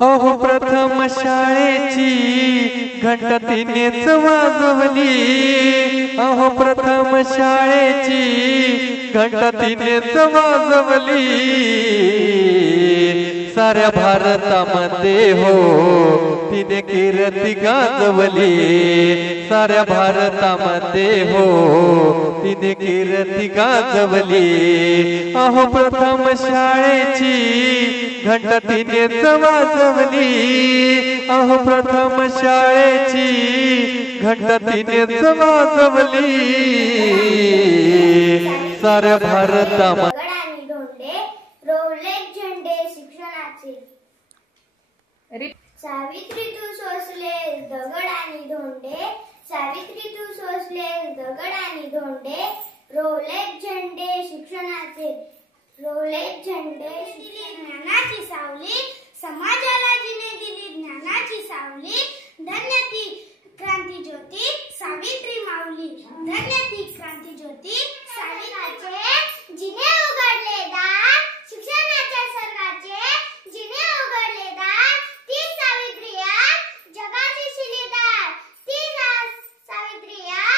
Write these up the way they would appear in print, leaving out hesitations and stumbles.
अहो प्रथम शाळेची घंटा तिनेच वाजवली। अहो प्रथम शाळेची घंटा तिनेच वाजवली। साऱ्या भारतामध्ये हो तिने कीर्ती गाजवली। साऱ्या भारतामध्ये हो तिने कीर्ती गाजवली। अहो प्रथम शाळेची घंटा तिनेच वाजवली। अहो प्रथम शाळेची घंटा तिनेच वाजवली। साऱ्या भारतामध्ये सावित्री तू सोसले दगड आणि धोंडे, सावित्री तू सोसले दगड आणि धोंडे, रोवलेत झेंडे शिक्षणाचे, रोवलेत झेंडे ज्ञानाची सावली, समाजाला जिने दिली ज्ञानाची सावली, धन्य ती क्रांती ज्योती सावित्री माऊली, धन्य ती क्रांती ज्योती सावित्रीचे जिने उघडले दार शिक्षणाच्या स्वर्गाचे, जिने उघडले दार ती सावित्री आज जगाची शिलेदार, ती सावित्री आज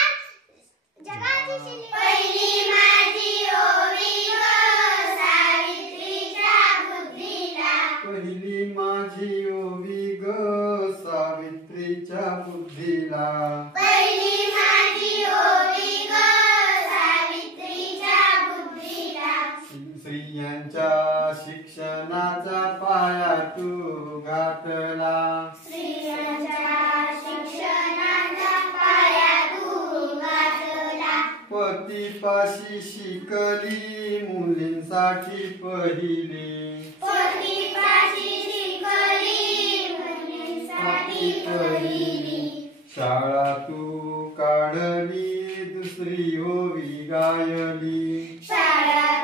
जगाची शिलेदार। पहिली माझी ओवी ग सावित्रीच्या बुद्धीला, पहिली माझी ओवी ग सावित्रीच्या बुद्धीला, पहिली माझी ओवी ग सावित्रीच्या बुद्धीला, स्त्रियांच्या शिक्षणाचा पाया तू घातला, स्त्रियांच्या शिक्षणाचा पाया तू घातला, पतीपाशी शिकली मुलींसाठी पहिली, पतीपाशी शिकली मुलींसाठी पहिली, शाळा तू काढली दुसरी ओवी गायली, शाळा